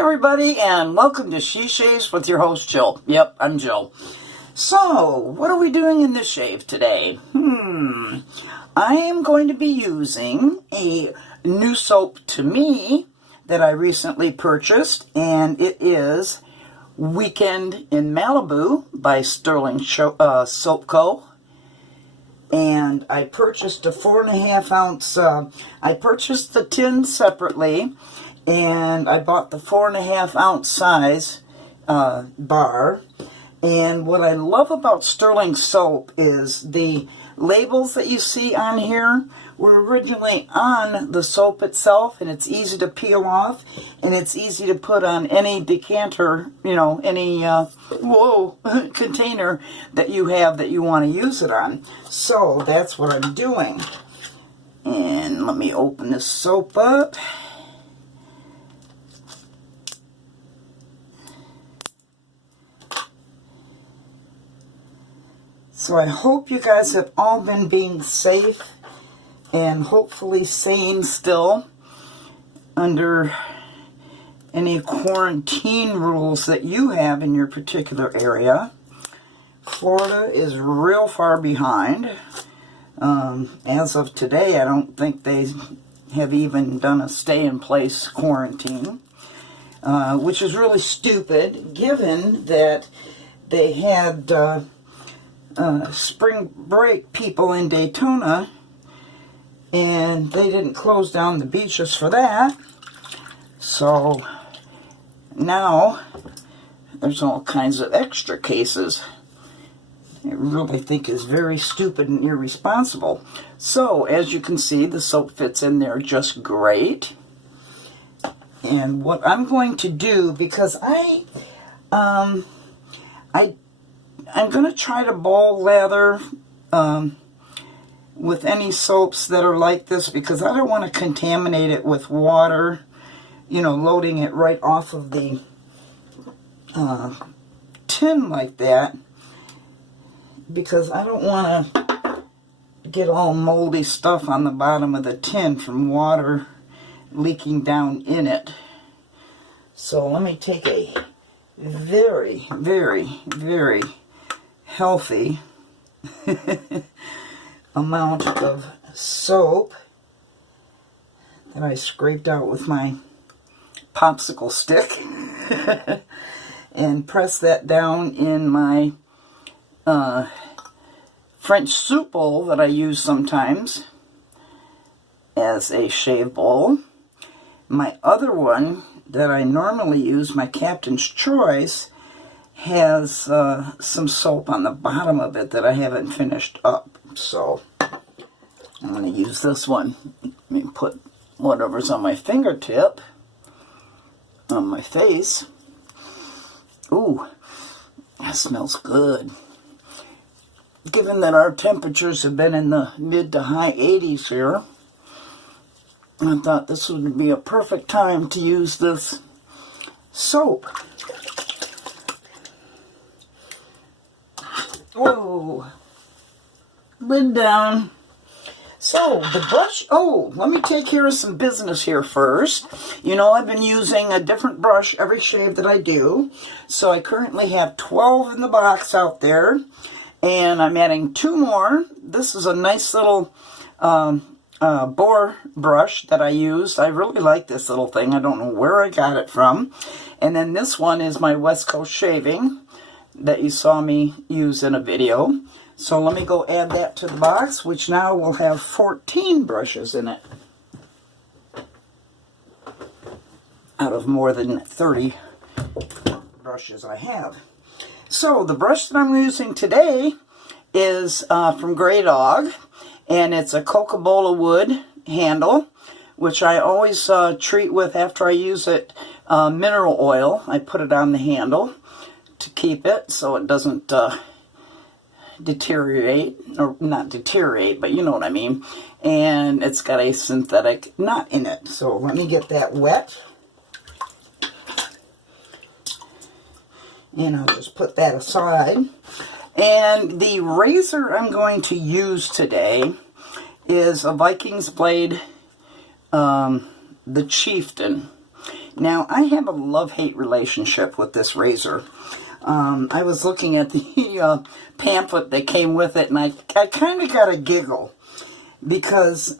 Everybody, and welcome to She Shaves with your host Jill. Yep, I'm Jill. So, what are we doing in this shave today? I am going to be using a new soap to me that I recently purchased, and it is Weekend in Malibu by Stirling Soap Co. And I purchased a 4.5 ounce, I purchased the tin separately, and I bought the 4.5 ounce size bar. And what I love about Stirling soap is the labels that you see on here were originally on the soap itself, and it's easy to peel off, and it's easy to put on any decanter, you know, any container that you have that you want to use it on. So that's what I'm doing. And let me open this soap up. So I hope you guys have all been being safe and hopefully sane still under any quarantine rules that you have in your particular area. Florida is real far behind. As of today, I don't think they have even done a stay-in-place quarantine, which is really stupid given that they had spring break people in Daytona, and they didn't close down the beaches for that. So now there's all kinds of extra cases. I really think is very stupid and irresponsible. So as you can see, the soap fits in there just great. And what I'm going to do, because I'm going to try to bowl lather with any soaps that are like this, because I don't want to contaminate it with water, you know, loading it right off of the tin like that, because I don't want to get all moldy stuff on the bottom of the tin from water leaking down in it. So let me take a very, very, very healthy amount of soap that I scraped out with my popsicle stick and press that down in my French soup bowl that I use sometimes as a shave bowl. My other one that I normally use, my Captain's Choice, has some soap on the bottom of it that I haven't finished up. So I'm going to use this one. Let me put whatever's on my fingertip on my face. Ooh, that smells good. Given that our temperatures have been in the mid to high 80s here, I thought this would be a perfect time to use this soap. Whoa, lid down. So the brush, let me take care of some business here first. You know, I've been using a different brush every shave that I do. So I currently have 12 in the box out there, and I'm adding 2 more. This is a nice little boar brush that I use. I really like this little thing. I don't know where I got it from. And then this one is my West Coast shaving that you saw me use in a video. So let me go add that to the box, which now will have 14 brushes in it, out of more than 30 brushes I have. So the brush that I'm using today is from Grey Dog, and it's a Cocobola wood handle which I always treat with after I use it, mineral oil. I put it on the handle to keep it so it doesn't deteriorate, or not deteriorate, but you know what I mean. And it's got a synthetic knot in it. So let me get that wet. And I'll just put that aside. And the razor I'm going to use today is a Vikings Blade, the Chieftain. Now, I have a love-hate relationship with this razor. I was looking at the pamphlet that came with it, and I kind of got a giggle because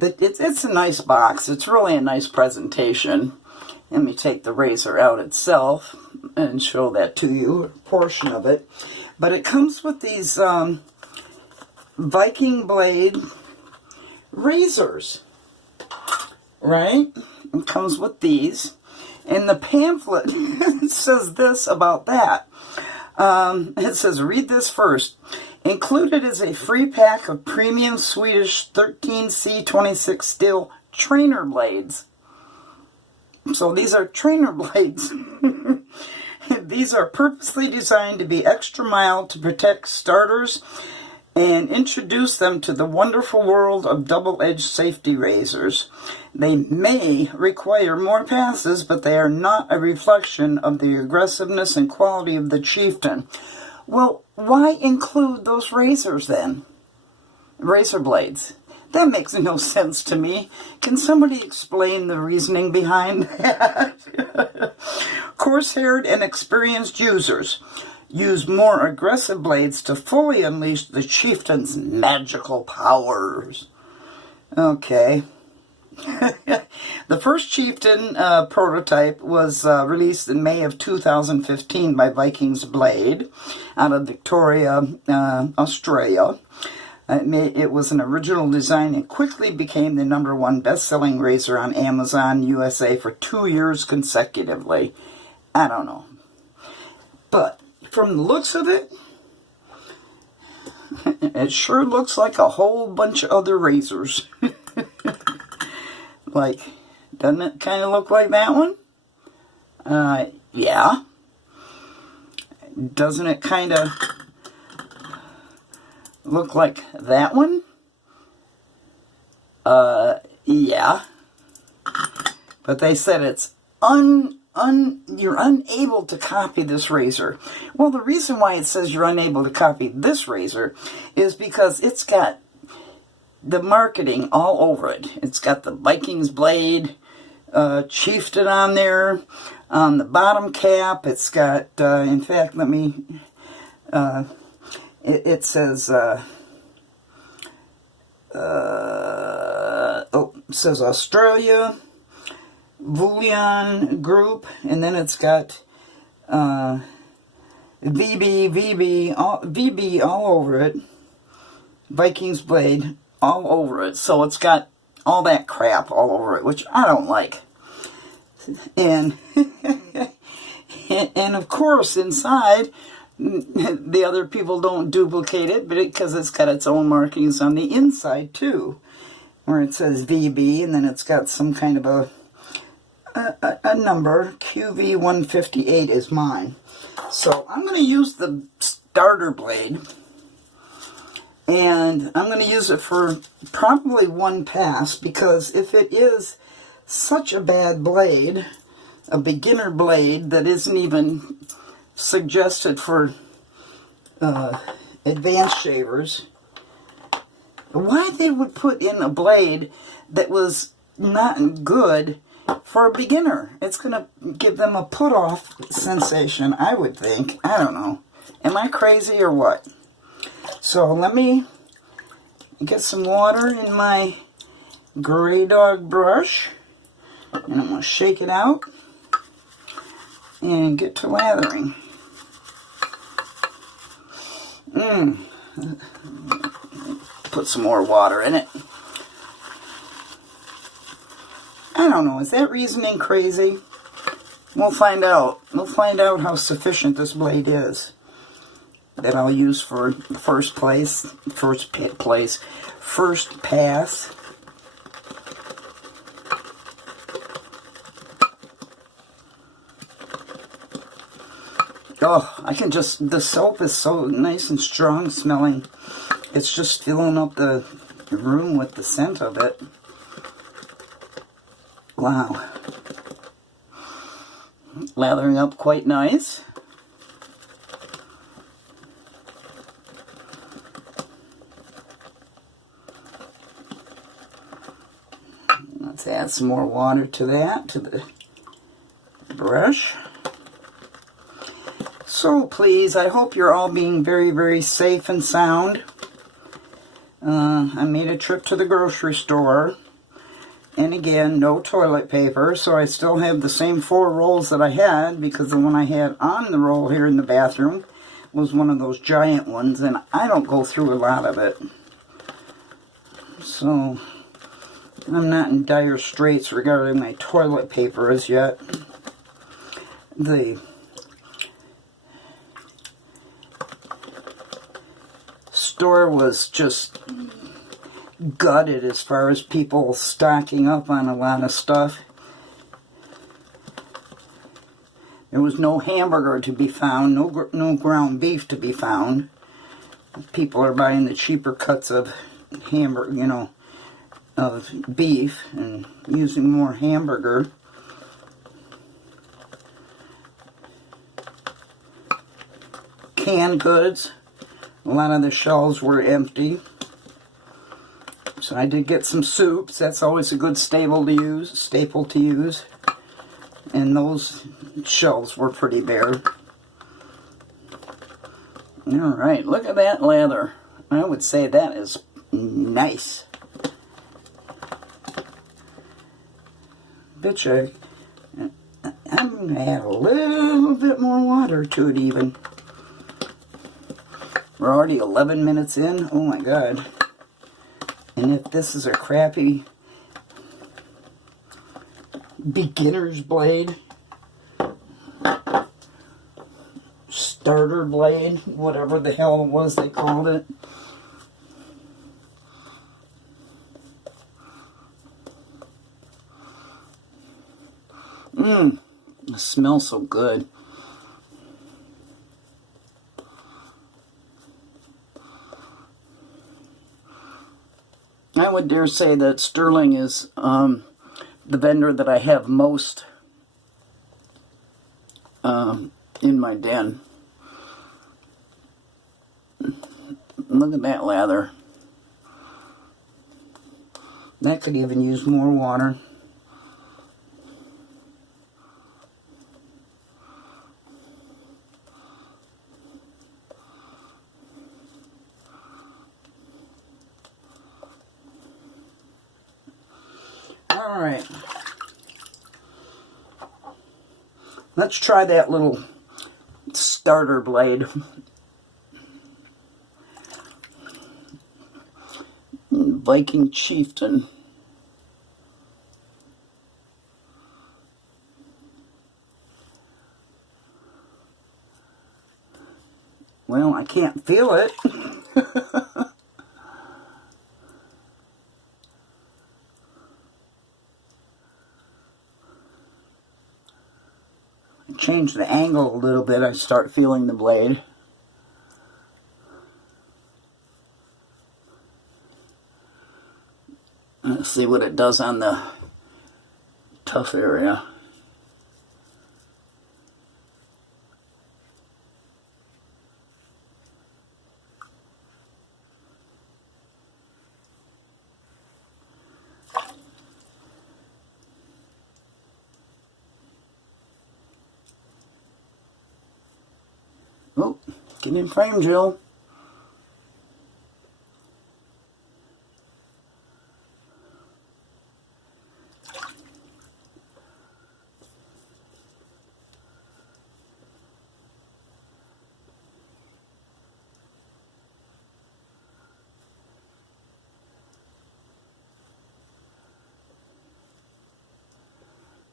it's a nice box. It's really a nice presentation. Let me take the razor out itself and show that to you, a portion of it. But it comes with these Viking Blade razors, right? It comes with these. And the pamphlet says this about that. It says, read this first. Included is a free pack of premium Swedish 13C26 steel trainer blades. So these are trainer blades. These are purposely designed to be extra mild to protect starters and introduce them to the wonderful world of double-edged safety razors. They may require more passes, but they are not a reflection of the aggressiveness and quality of the Chieftain. Well, why include those razors then? Razor blades. That makes no sense to me. Can somebody explain the reasoning behind that? Coarse-haired and experienced users use more aggressive blades to fully unleash the Chieftain's magical powers. Okay. The first Chieftain prototype was released in May of 2015 by Vikings Blade out of Victoria, Australia. It was an original design and quickly became the #1 best-selling razor on Amazon USA for 2 years consecutively. I don't know. But from the looks of it, it sure looks like a whole bunch of other razors. Like, doesn't it kind of look like that one? Yeah. Doesn't it kind of look like that one? Yeah. But they said it's you're unable to copy this razor. Well, the reason why it says you're unable to copy this razor is because it's got the marketing all over it. It's got the Vikings Blade Chieftain on there. On the bottom cap, it's got, in fact, let me, it says, it says Australia, Bullion Group, and then it's got VB all over it. Vikings Blade all over it. So it's got all that crap all over it, which I don't like. And and of course inside the other people don't duplicate it, but because it's got its own markings on the inside too, where it says VB, and then it's got some kind of a number. QV158 is mine. So I'm going to use the starter blade, and I'm going to use it for probably one pass, because if it is such a bad blade, a beginner blade that isn't even suggested for advanced shavers, why they would put in a blade that was not good for a beginner? It's going to give them a put-off sensation, I would think. I don't know. Am I crazy or what? So let me get some water in my gray dog brush, and I'm going to shake it out and get to lathering. Put some more water in it. I don't know, is that reasoning crazy? We'll find out. We'll find out how sufficient this blade is that I'll use for the first pass. Oh, I can just, the soap is so nice and strong smelling. It's just filling up the room with the scent of it. Wow. Lathering up quite nice. Let's add some more water to that, to the brush. So please, I hope you're all being very, very safe and sound. I made a trip to the grocery store. And again, no toilet paper, so I still have the same 4 rolls that I had, because the one I had on the roll here in the bathroom was one of those giant ones, and I don't go through a lot of it. So I'm not in dire straits regarding my toilet paper as yet. The store was just gutted as far as people stocking up on a lot of stuff. There was no hamburger to be found, no ground beef to be found. People are buying the cheaper cuts of hamburger, you know, of beef and using more hamburger. Canned goods, a lot of the shelves were empty. So I did get some soups. That's always a good staple to use. And those shelves were pretty bare. Alright, look at that lather. I would say that is nice. Bitch, I'm going to add a little bit more water to it even. We're already 11 minutes in. Oh my god. And if this is a crappy beginner's blade, starter blade, whatever the hell it was they called it. It smells so good. I would dare say that Stirling is the vendor that I have most in my den. Look at that lather. That could even use more water. Alright, let's try that little starter blade. Viking Chieftain. Well, I can't feel it. Change the angle a little bit, I start feeling the blade. Let's see what it does on the tough area. Oh, get in frame, Jill.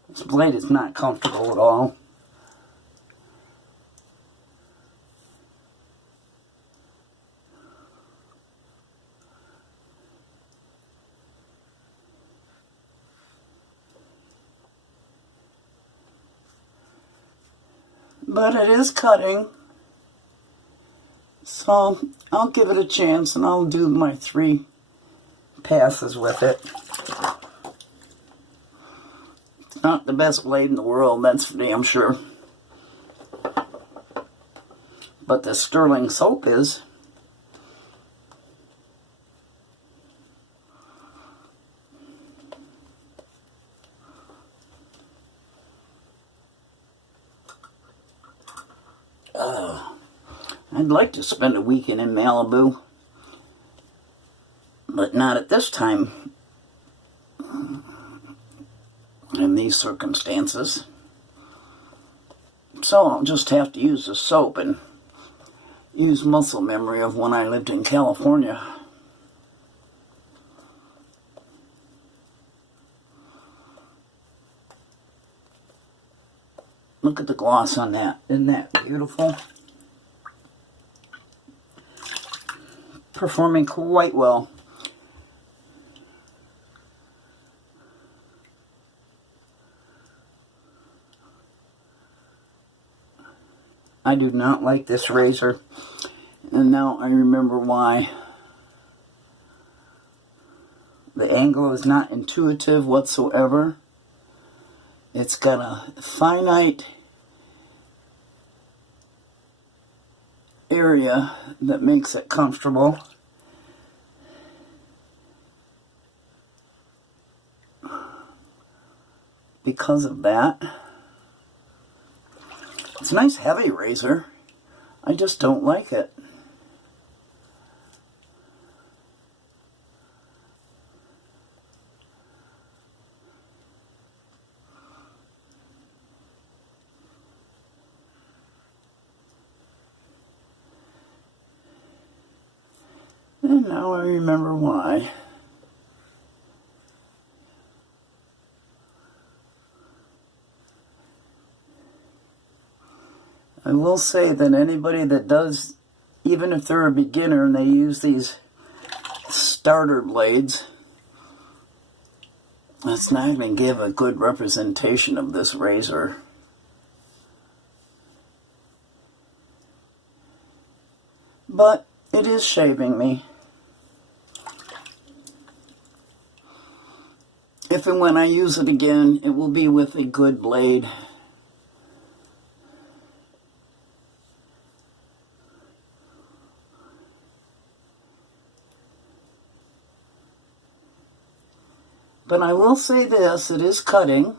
This blade is not comfortable at all. but it is cutting. So I'll give it a chance and I'll do my 3 passes with it. It's not the best blade in the world, that's for damn sure. But the Stirling soap is. I'd like to spend a weekend in Malibu, but not at this time in these circumstances. So I'll just have to use the soap and use muscle memory of when I lived in California. Look at the gloss on that. Isn't that beautiful? Performing quite well. I do not like this razor, and now I remember why. The angle is not intuitive whatsoever. It's got a finite area that makes it comfortable. Because of that. It's a nice heavy razor. I just don't like it. And now I remember why. I will say that anybody that does, even if they're a beginner and they use these starter blades, that's not going to give a good representation of this razor. But it is shaving me. If and when I use it again, it will be with a good blade. But I will say this, it is cutting.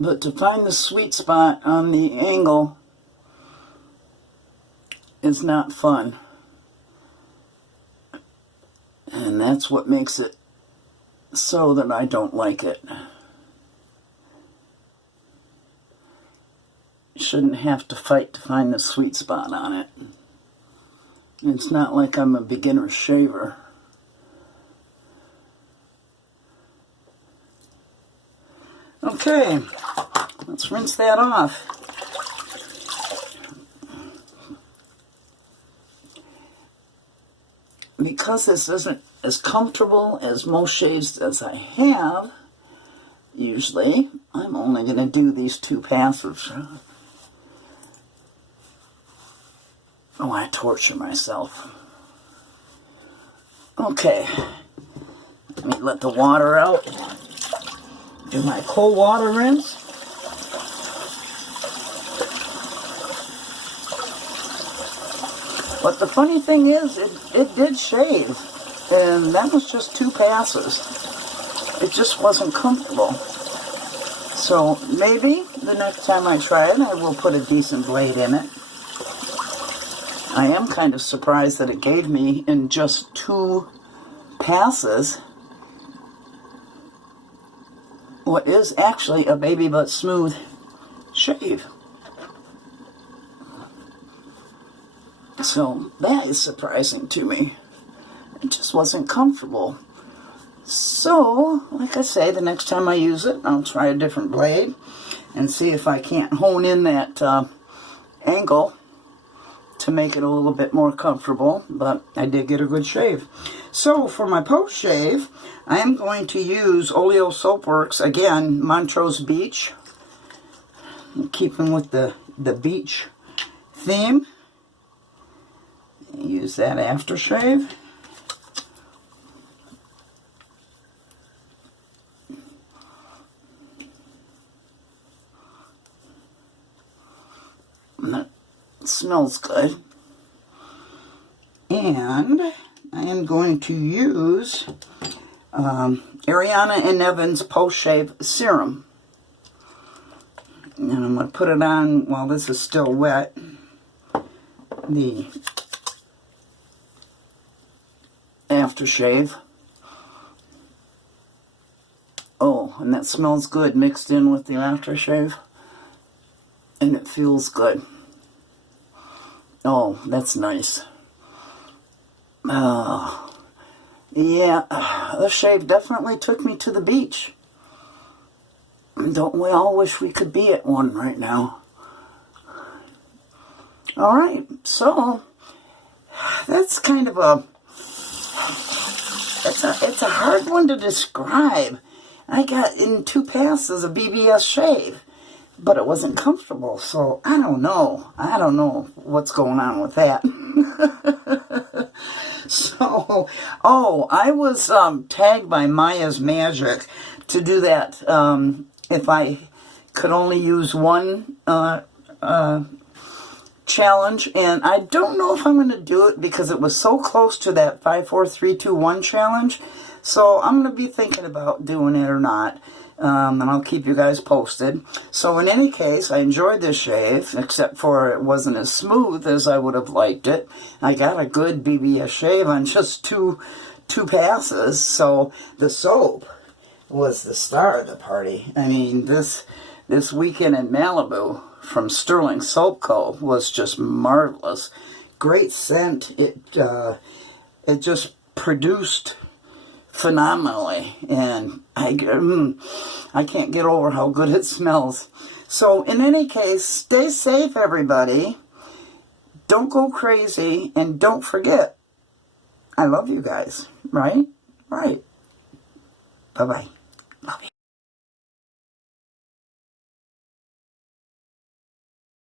But to find the sweet spot on the angle is not fun. And that's what makes it so that I don't like it. Shouldn't have to fight to find the sweet spot on it. It's not like I'm a beginner shaver. Okay, let's rinse that off. Because this isn't as comfortable as most shaves as I have, usually, I'm only going to do these 2 passes. Oh, I torture myself. Okay, let me let the water out. Do my cold water rinse. But the funny thing is, it did shave, and that was just 2 passes. It just wasn't comfortable. So maybe the next time I try it, I will put a decent blade in it. I am kind of surprised that it gave me in just 2 passes what is actually a baby butt smooth shave. So that is surprising to me. It just wasn't comfortable. So, like I say, the next time I use it, I'll try a different blade and see if I can't hone in that angle to make it a little bit more comfortable, but I did get a good shave. So for my post shave, I am going to use Oleo Soapworks, again, Montrose Beach, keeping with the beach theme. Use that aftershave. That smells good. And I am going to use Ariana and Evan's Post Shave Serum. And I'm going to put it on while this is still wet. The aftershave. Oh, and that smells good mixed in with the aftershave. And it feels good. Oh, that's nice. Yeah, the shave definitely took me to the beach. Don't we all wish we could be at one right now? Alright, so that's kind of it's a hard one to describe. I got in 2 passes a BBS shave, but it wasn't comfortable, so I don't know. I don't know what's going on with that. So, oh, I was tagged by Maya's Magic to do that. If I could only use one challenge, and I don't know if I'm going to do it because it was so close to that 5, 4, 3, 2, 1 challenge. So I'm going to be thinking about doing it or not. And I'll keep you guys posted. So in any case, I enjoyed this shave, except for it wasn't as smooth as I would have liked it. I got a good BBS shave on just two passes, so the soap was the star of the party. I mean, this weekend in Malibu from Stirling Soap Co. was just marvelous. Great scent. It just produced phenomenally, and I can't get over how good it smells. So in any case, stay safe, everybody. Don't go crazy, and don't forget, I love you guys, right? Right. Bye-bye. Love you.